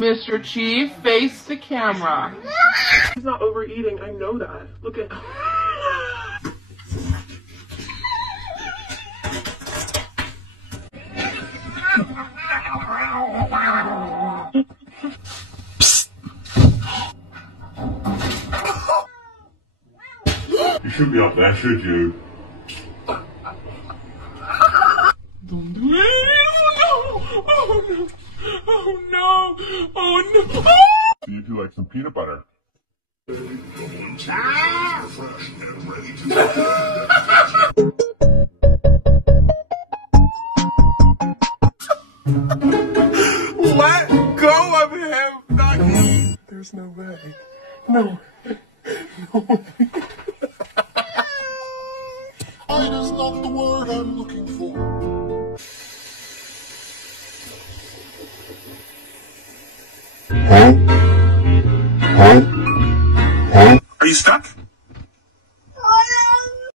Mr. Chief, face the camera. He's not overeating, I know that. Look at... You shouldn't be up there, should you? Don't do it! Oh no! Oh no! Oh no! Oh no! See if you like some peanut butter. Fresh and ready to Let go of him, not me. There's no way. No. No way. Fight is not the word I'm looking for. Are you stuck?